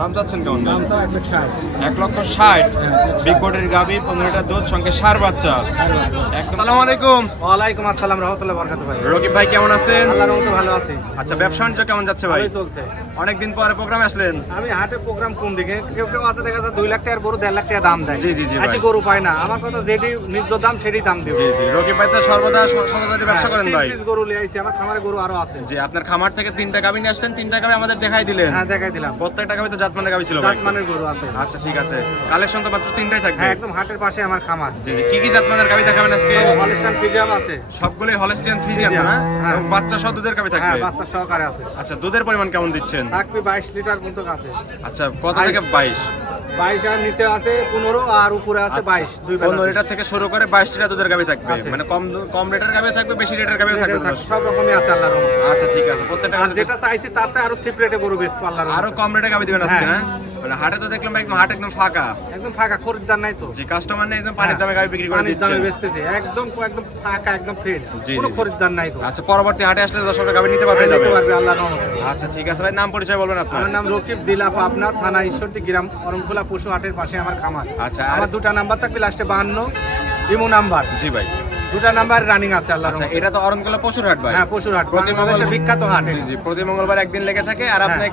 দাম চাচ্ছেন কেমন? দাম চাও 1,60,000। 1,60,000 বিগ বডির গাবি, 15 লিটার দুধ, সঙ্গে ষাঁড় বাচ্চা। আসসালামু আলাইকুম। ওয়ালাইকুম আসসালাম রাহমাতুল্লাহি ওয়া বারাকাতুহু ভাই। রকিব ভাই কেমন আছেন? আল্লাহর রহমতে ভালো আছি। আচ্ছা, ব্যবসা বাণিজ্য কেমন যাচ্ছে ভাই? ভালোই চলছে। অনেকদিন পরে প্রোগ্রামে আসলেন। আমি হাটে প্রোগ্রাম কম দিকে কেউ কেউ আছে দেখা যায় 2 লাখ টাকার গরু 1.5 লাখ টাকা দাম দেয়। জি জি জি ভাই। আসি গরু পায় না। আমার কথা যেটি ন্যায্য দাম সেটি দাম দিব। জি জি, রকিব ভাই তো সর্বদা সততাতে ব্যবসা করেন ভাই। 3 পিস গরু নিয়ে আইছি, আমার খামারে গরু আরো আছে। জি, আপনার খামার থেকে 3টা গাবি নিয়ে আসছেন, 3টা গাবি আমাদের দেখাই দিলেন। হ্যাঁ দেখাই দিলাম। প্রত্যেকটা গাবি তো জাতমানের গাবি ছিল ভাই। জাতমানের গরু আছে। আচ্ছা ঠিক আছে, কালেকশন তো মাত্র 3টাই থাকবে। হ্যাঁ একদম হাটের পাশে আমার খামার। জি জি, কি কি জাতমানের গাবি দেখাবেন আজকে? হলিস্টাইন ফ্রিজিয়ান আছে। সবগুলোই হলস্টিয়ান ফ্রিজিয়ান না? হ্যাঁ। এবং বাচ্চা সহ দুধের গাবি হ্যাঁ থাকবে। বাচ্চা সহকারে আছে। আচ্ছা, দুধের পরিমাণ কেমন দিচ্ছেন? থাকবে 22 লিটার পর্যন্ত আছে। আচ্ছা, কত থেকে 22? 22 আর নিচে আছে 15 আর উপরে আছে 22 দুই বেলা। 15 লিটার থেকে শুরু করে 22 লিটার দুধের গাবি থাকবে। আছে। মানে কম রেটের গাবি থাকবে, বেশি রেটের গাবি থাকবে। সব রকমই আছে আল্লাহর রহমতে। আচ্ছা ঠিক আছে, প্রত্যেকটা আর যেটা চাইছি তার চেয়ে আরো চিপ রেটে গরু বেচবো আল্লাহর রহমতে। আরো কম রেটে গাবি দিবেন আজকে না? হ্যাঁ। মানে হাটে তো দেখলাম একদম হাট একদম ফাঁকা। একদম ফাঁকা, খরিদ্দার নাই তো। যে কাস্টমার নেই, একদম পানির দামে গাবি বিক্রি করে পানির দামে দিচ্ছেন। বেচতেছে একদম একদম ফাঁকা, একদম ফ্রেড, জি, কোনো জি। খরিদ্দার নাই তো। আচ্ছা, পরবর্তী হাটে আসলে দর্শকরা গাবি নিতে পারবে নিতে পারবে আল্লাহর রহমতে। আচ্ছা ঠিক আছে ভাই, নাম পরিচয় বলবেন আপনার? আমার নাম রকিব, জেলা পাবনা, থানা ঈশ্বরদী, গ্রাম অরমখোলা, পশু হাটের পাশে আমার খামার। আচ্ছা, আমার দুটো নাম্বার থাকবে, লাস্টে 52 ইমো নাম্বার। জি ভাই। দুটো নাম্বার রানিং আছে আল্লাহর আচ্ছা, রহমতে। এটা তো অরণকোলা পশুর হাট ভাই। হ্যাঁ পশুর হাট, প্রতি বাংলাদেশের বিখ্যাত হাট। জি জি, প্রতি মঙ্গলবার একদিন লেগে থাকে। আর হ্যাঁ। আপনি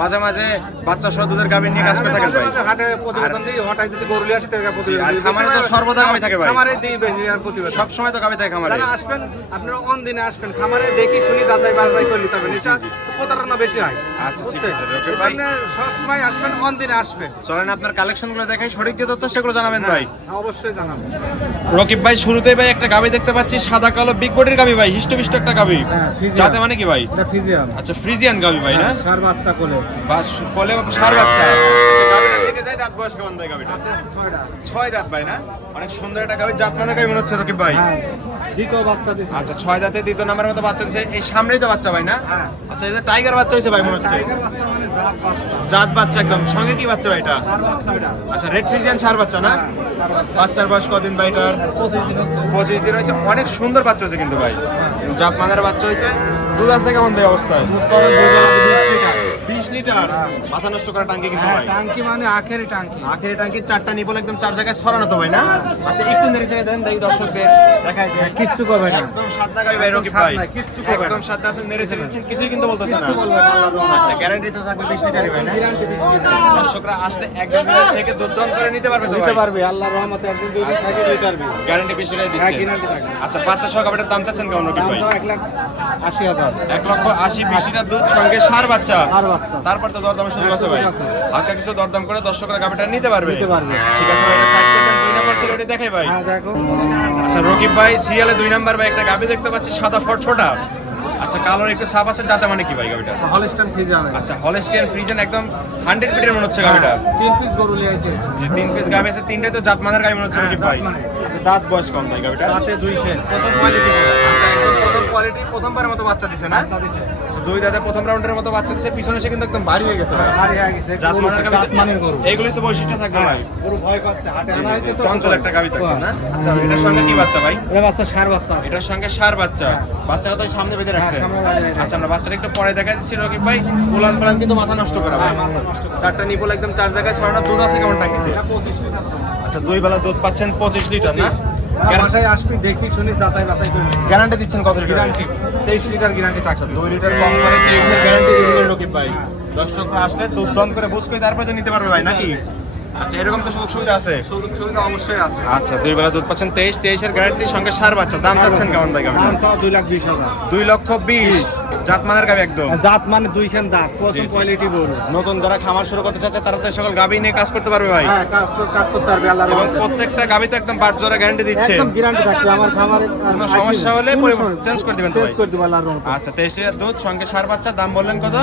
মাঝে মাঝে বাচ্চা সহ দুধের গাবি নিয়ে কাজ করে থাকেন মাঝে ভাই। মাঝে হাটে প্রতিবেদন দিই, হঠাৎ যদি গরু নিয়ে আসি তাহলে প্রতিবেদন আর দিই। খামারে তো সর্বদা গাবি থাকে ভাই। খামারে দিই বেশি আর প্রতিবেদন। সব সময় তো গাবি থাকে খামারে। যারা আসবেন আপনারা অন দিনে আসবেন, খামারে দেখি শুনি যাচাই বাছাই করে নিতে হবে। এটা জি, জি। প্রতারণা বেশি হয়। আচ্ছা ঠিক বুঝছেন? আছে রকিব এই ভাই, জন্য সব সময় আসবেন, অন দিনে আসবেন। চলেন আপনার কালেকশন গুলো দেখাই, সঠিক যে তথ্য সেগুলো জানাবেন ভাই। হ্যাঁ, অবশ্যই জানাবো। রকিব ভাই, শুরুতেই ভাই একটা গাবি দেখতে পাচ্ছি, সাদা কালো বিগ বডির গাবি ভাই, হিষ্টপিষ্ট একটা গাবি। হ্যাঁ, ফ্রিজিয়ান। যাতে মানে কি ভাই? এটা ফিজিয়াম। আচ্ছা, ফ্রিজিয়ান গাবি ভাই না? সার বাচ্চা কোলে। বাস কোলে ষাঁড় বাচ্চা। আচ্ছা, গাবিটার দিকে যাই, দাঁত বয়স কেমন ভাই গাবিটা? 6টা। 6 দাঁত ভাই না? অনেক সুন্দর একটা গাবি, জাত মানে গাবি মনে হচ্ছে রকিব ভাই। হ্যাঁ, দ্বিতীয় বাচ্চা দিছে। আচ্ছা, 6 দাঁতে দ্বিতীয় নাম্বারের মতো বাচ্চা দিছে। এই সামনেই তো বাচ্চা ভাই না? হ্যাঁ। আচ্ছা, এটা টাইগার বাচ্চা হইছে ভাই মনে হচ্ছে। টাইগার বাচ্চা মানে জাত বাচ্চা। জাত বাচ্চা একদম। সঙ্গে কি বাচ্চা ভাই এটা? সার বাচ্চা এটা। আচ্ছা, রেড ফ্রিজিয়ান ষাঁড় বাচ্চা না? হ্যাঁ, সার বাচ্চা। বাচ্চার বয়স কদিন ভাই এটার? 25 দিন হচ্ছে। 25 দিন হয়েছে। অনেক সুন্দর বাচ্চা হয়েছে কিন্তু ভাই, জাত মানের বাচ্চা হয়েছে। দুধ আছে কেমন ভাই অবস্থায়? দুধ পাবেন 2 বেলা 20 লিটার। 20 লিটার। হ্যাঁ। মাথা নষ্ট করা টাঙ্কি কিন্তু হ্যাঁ, ভাই। টাঙ্কি মানে আখেরি টাঙ্কি। আখেরি টাঙ্কি, 4টা নিপল একদম 4 জায়গায় ছড়ানো তো ভাই না? আচ্ছা, একটু নেড়ে চেড়ে দেন, দেখি দর্শকদের দেখাই দেন। কিচ্ছু করবে না। একদম সাদা গাবি ভাই রকিব একদম ভাই। সাদা, কিচ্ছু করবে না। একদম সাদা, আপনি নেড়ে চেড়ে দিচ্ছেন, কিছুই কিন্তু বলতেছে না। কিচ্ছু বলবে না আল্লাহর রহমতে। আচ্ছা, গ্যারান্টি তো থাকবে 20 লিটারই ভাই না? Guarantee 20 litre. দর্শকরা আসলে একদম থেকে দুধ দহন করে নিতে পারবে তো নিতে ভাই? পারবে আল্লাহর রহমতে, একদিন দুই দিন থাকে নিতে পারবে। গ্যারান্টি 20 লিটার হ্যাঁ, দিচ্ছে। গ্যারান্টি থাকে। আচ্ছা, বাচ্চা সহ গাবিটার দাম চাচ্ছেন কেমন রকিব দাম ভাই? তো 1,80,000। 1,80,000, 20 লিটার দুধ, সঙ্গে ষাঁড় বাচ্চা। সার বাচ্চা। তারপর তো দরদামের সুযোগ আছে ভাই। সুযোগ আছে। হালকা কিছু দরদাম করে দর্শকরা গাবিটা নিতে পারবে। নিতে পারবে। ঠিক আছে ভাই, এটা সাইড করে দেন। 2 নাম্বার সিলেটে দেখাই ভাই। হ্যাঁ দেখো। আচ্ছা রকিব ভাই, সিরিয়ালে 2 নাম্বার ভাই একটা গাবি দেখতে পাচ্ছি, সাদা ফটফটা। আচ্ছা, কালোর একটু ছাপ আছে, যাতে মানে কি ভাই গাবিটা? Holstein Friesian. আচ্ছা, হলস্টিয়ান ফ্রিজিয়ান, একদম 100 ফিটের মনে হচ্ছে গাবিটা। 3 পিস গরু নিয়ে আইছে। যে 3 পিস গাবি আছে, 3টাই তো জাতমানের গাবি মনে হচ্ছে হ্যাঁ, রকিব ভাই। জাতমানের। আচ্ছা, দাঁত বয়স কম ভাই গাবিটা? তাতে 2 খেল, প্রথম কোয়ালিটি গরু। আচ্ছা, একদম প্রথম কোয়ালিটি, প্রথমবারের মতো বাচ্চা দিছে না? বাচ্চা দিছে। আচ্ছা, 2 দাঁতে প্রথম রাউন্ডের মতো বাচ্চা দিছে, পিছনে সে কিন্তু একদম ভারী হয়ে গেছে ভাই। ভারী হয়ে গেছে। জাতমানের গাবি, জাতমানের গরু। এইগুলোই তো বৈশিষ্ট্য থাকবে ভাই। গরু ভয় পাচ্ছে, হাটে আনা হয়েছে তো। চঞ্চল একটা গাবি থাকবে না? আচ্ছা, এটার সঙ্গে কি বাচ্চা ভাই? এটা বাচ্চা সার বাচ্চা আছে। এটার সঙ্গে ষাঁড় বাচ্চা। বাচ্চাটা তো সামনে বেঁধে রাখছে। হ্যাঁ, সামনে বেঁধে রাখছে। আচ্ছা, আমরা বাচ্চাটা একটু পরে দেখা দিচ্ছি রকিব ভাই। উলান পালান কিন্তু মাথা নষ্ট করা ভাই। হ্যাঁ, মাথা নষ্ট করা। 4টা নিপল একদম 4 জায়গায় ছড়ানো। দুধ আছে কেমন টাঙ্কিতে? এটা 25 লিটার। আচ্ছা, 2 বেলা দুধ পাচ্ছেন 25 লিটার না? আমার বাসায় আসবি, দেখি শুনি যাচাই বাছাই করে নিবি। গ্যারান্টি দিচ্ছেন কত লিটার? গ্যারান্টি 23 লিটার গ্যারান্টি থাকছে। 2 লিটার কম করে 23 এর গ্যারান্টি দিয়ে দিলেন রকিব ভাই। দর্শকরা আসলে দুধ দন করে বুঝ করে তারপরে তো নিতে পারবে ভাই নাকি? আচ্ছা, এরকম তো সুযোগ সুবিধা আছে। সুযোগ সুবিধা অবশ্যই আছে। আচ্ছা, 2 বেলা দুধ পাচ্ছেন 23 এর গ্যারান্টির সঙ্গে ষাঁড় বাচ্চা। দাম চাচ্ছেন কেমন ভাই গাবিটা? দাম চাও 2,20,000। 2,20,000। জাতমানের গাবি একদম। জাত মানে 2 খান দাঁত, জি, প্রথম জি। কোয়ালিটি গরু। নতুন যারা খামার শুরু করতে চাচ্ছে তারা তো এই সকল গাবি নিয়ে কাজ করতে পারবে ভাই। হ্যাঁ, কাজ করতে পারবে আল্লাহর এবং রহমতে। প্রত্যেকটা গাবিতে একদম বাট জোড়া গ্যারান্টি দিচ্ছে। একদম গ্যারান্টি থাকবে আমার খামারে। কোনো সমস্যা হলে চেঞ্জ করে দিবেন তো চেঞ্জ ভাই? করে দিব আল্লাহর রহমতে। আচ্ছা, 23 লিটার দুধ, সঙ্গে ষাঁড় বাচ্চা। দাম বললেন কত?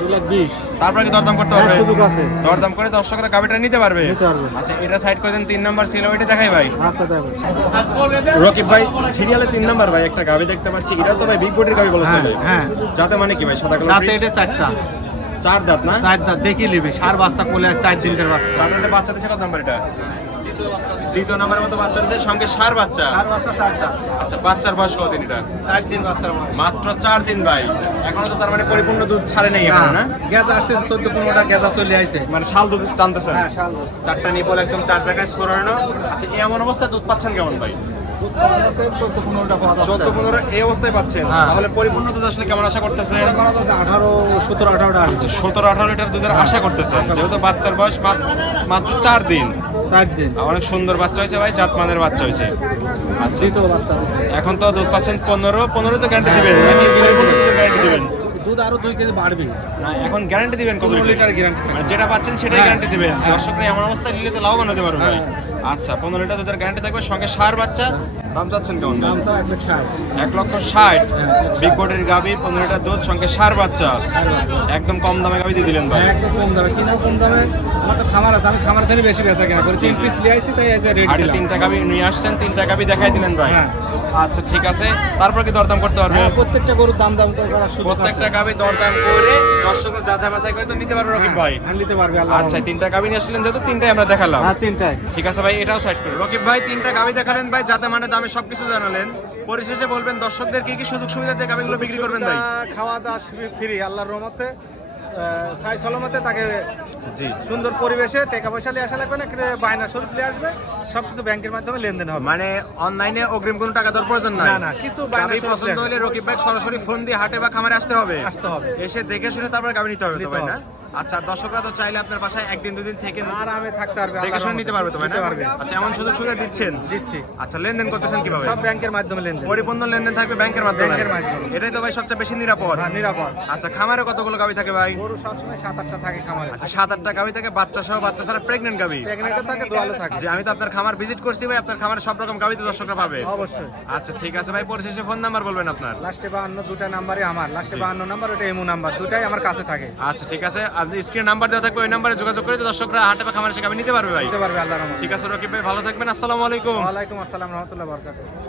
2,20,000। তারপরে কি দরদাম করতে হ্যাঁ, হবে? সুযোগ আছে। দরদাম করে দর্শকরা গাবিটা নিতে পারবে। নিতে পারবে। আচ্ছা, এটা সাইড করে দেন। 3 নাম্বার ছিল, ওইটা দেখাই ভাই। আচ্ছা দেখো। রকিব ভাই, সিরিয়ালে 3 নাম্বার ভাই একটা গাবি দেখতে পাচ্ছি। এটা তো ভাই বিগ বডির গাবি বলা হ্যাঁ, চলে। হ্যাঁ। যাতে মানে কি ভাই? সাদা কালো দাঁতে print? এটা 4টা। 4 দাঁত না? 4 দাঁত দেখি নিবি। সার বাচ্চা কোলে আছে 4 দিনের বাচ্চা। 4 দাঁতে বাচ্চা দিছে কত নাম্বার এটা? দ্বিতীয় নাম্বারের মতো বাচ্চা আছে, সঙ্গে ষাঁড় বাচ্চা। আচ্ছা, বাচ্চার বয়স কতদিন এটা? 4 দিন বাচ্চার বয়স। মাত্র 4 দিন ভাই। এখনো তো তার মানে পরিপূর্ণ দুধ ছাড়ে নাই এখন, না? গেজা আসতেছে 14-15টা গেজা চলে আইছে। মানে শাল দুধ টানতেছেন? হ্যাঁ, শাল দুধ। চারটা নিপল একদম 4 জায়গায় ছড়ানো। আচ্ছা, এমন অবস্থায় দুধ পাচ্ছেন কেমন ভাই? দুধ পাওয়া যাচ্ছে 14-15টা পাওয়া যাচ্ছে। 14-15 এই অবস্থায় পাচ্ছেন? হ্যাঁ। তাহলে পরিপূর্ণ দুধ আসলে কেমন আশা করতেছেন? এটা করা যাচ্ছে 17-18টা আসছে। 17-18 লিটার দুধের আশা করতেছেন, যেহেতু বাচ্চার বয়স মাত্র 4 দিন। 4 দিন। অনেক সুন্দর বাচ্চা হয়েছে ভাই, জাতমানের বাচ্চা হয়েছে। আচ্ছা, দ্বিতীয় বাচ্চা হয়েছে। এখন তো দুধ পাচ্ছেন 15 তো গ্যারান্টি দিবেন নাকি পরিপূর্ণ দুধের গ্যারান্টি দিবেন? দুধ আরো 2 কেজি বাড়বে। না, এখন গ্যারান্টি দিবেন কত 15 লিটার গ্যারান্টি। মানে যেটা পাচ্ছেন সেটাই হ্যাঁ। গ্যারান্টি দিবেন। হ্যাঁ। দর্শকরা এমন অবস্থায় নিলে তো লাভবান হতে পারবে ভাই। আচ্ছা, 15 লিটার দুধের গ্যারান্টি থাকবে, সঙ্গে ষাঁড় বাচ্চা। দাম চাচ্ছেন কেমন? দাম চাও 1,60,000। 1,60,000। হ্যাঁ। বিগ বডির গাবি, 15 লিটার দুধ, সঙ্গে ষাঁড় বাচ্চা। একদম কম দামে গাবি দিয়ে দিলেন ভাই। একদম কম দামে, কিনাও কম দামে। আমার তো খামার আছে, আমি খামার থেকে বেশি বেচা কিনা করি। 3 পিস নিয়ে আইছি, তাই এই যে রেট আগে দিলাম। 3টা গাবি নিয়ে আসছেন, 3টা গাবি দেখাই দিলেন ভাই। হ্যাঁ। আচ্ছা, ঠিক আছে। তারপর কি দরদাম করতে পারবে? হ্যাঁ, প্রত্যেকটা গরুর দাম করে করার সুযোগ আছে। প্রত্যেকটা গাবি দরদাম করে দর্শকরা যাচাই বাছাই করে তো নিতে পারবে রকিব ভাই। হ্যাঁ, নিতে পারবে আল্লাহ। আচ্ছা, 3টা গাবি নিয়ে আসলেন, যেহেতু 3টাই আমরা দেখালাম। হ্যাঁ, 3টাই। ঠিক আছে ভাই, এটাও সাইড করুন। রকিব ভাই 3টা গাবি দেখালেন ভাই, যাতে মানে দামে সবকিছু জানালেন। পরিশেষে বলবেন দর্শকদের কি কি সুযোগ সুবিধা দিয়ে গাবিগুলো বিক্রি করবেন ভাই? খাওয়া দাওয়া ফ্রি আল্লাহর রহমতে। সাই সালামতে তাকে জি। সুন্দর পরিবেশে টাকা পয়সা নিয়ে আসা লাগবে না, বায়না শরীফ নিয়ে আসবে, সবকিছু ব্যাংকের মাধ্যমে লেনদেন হবে। মানে অনলাইনে অগ্রিম কোনো টাকা দেওয়ার প্রয়োজন নাই? না, না, কিছু বায়না গাবি শরীফ পছন্দ হলে রকিব ভাই সরাসরি ফোন দিয়ে হাটে বা খামারে আসতে হবে। আসতে হবে। এসে দেখে শুনে তারপর গাবি নিতে হবে তো নিতে ভাই, না? হবে। আচ্ছা, আর দর্শকরা তো চাইলে আপনার বাসায় একদিন দুদিন থেকে আরামে থাকতে পারবে, দেখে আল্লাহর শুনে নিতে পারবে তো ভাই, না? নিতে পারবে। আচ্ছা, এমন সুযোগ সুবিধা দিচ্ছেন? দিচ্ছি। আচ্ছা, লেনদেন করতেছেন কিভাবে? সব ব্যাংকের মাধ্যমে লেনদেন। পরিপূর্ণ লেনদেন থাকবে ব্যাংকের মাধ্যমে? ব্যাংকের মাধ্যমে। এটাই তো ভাই সবচেয়ে বেশি নিরাপদ। হ্যাঁ, নিরাপদ। আচ্ছা, খামারে কতগুলো গাবি থাকে ভাই? গরু সবসময় 7-8টা থাকে খামারে। আচ্ছা, 7-8টা গাবি থাকে, বাচ্চা সহ, বাচ্চা ছাড়া প্রেগনেন্ট গাবি। প্রেগনেন্টও থাকে, দোয়ালও থাকে। যে আমি তো আপনার খামার ভিজিট করছি ভাই, আপনার খামারে সব রকম গাবি তো দর্শকরা পাবে। অবশ্যই। আচ্ছা, ঠিক আছে ভাই, পরিশেষে ফোন নাম্বার বলবেন আপনার। লাস্টে 52 দুটা নাম্বারই আমার। লাস্টে 52 নাম্বার, ওটা এমো নাম্বার, দুটাই আমার কাছে থাকে। আচ্ছা, ঠিক আছে, আপনি স্ক্রিন নাম্বার দেওয়া থাকবে, ওই নাম্বারে যোগাযোগ করে তো দর্শকরা হাটে বা খামারে এসে গাবি নিতে পারবে ভাই। নিতে পারবে আল্লাহর রহমতে। ঠিক আছে রকিব ভাই, ভালো থাকবেন। আসসালামু আলাইকুম। ওয়ালাইকুম আসসালাম রহমতুল্লাহ বরকাতুহু।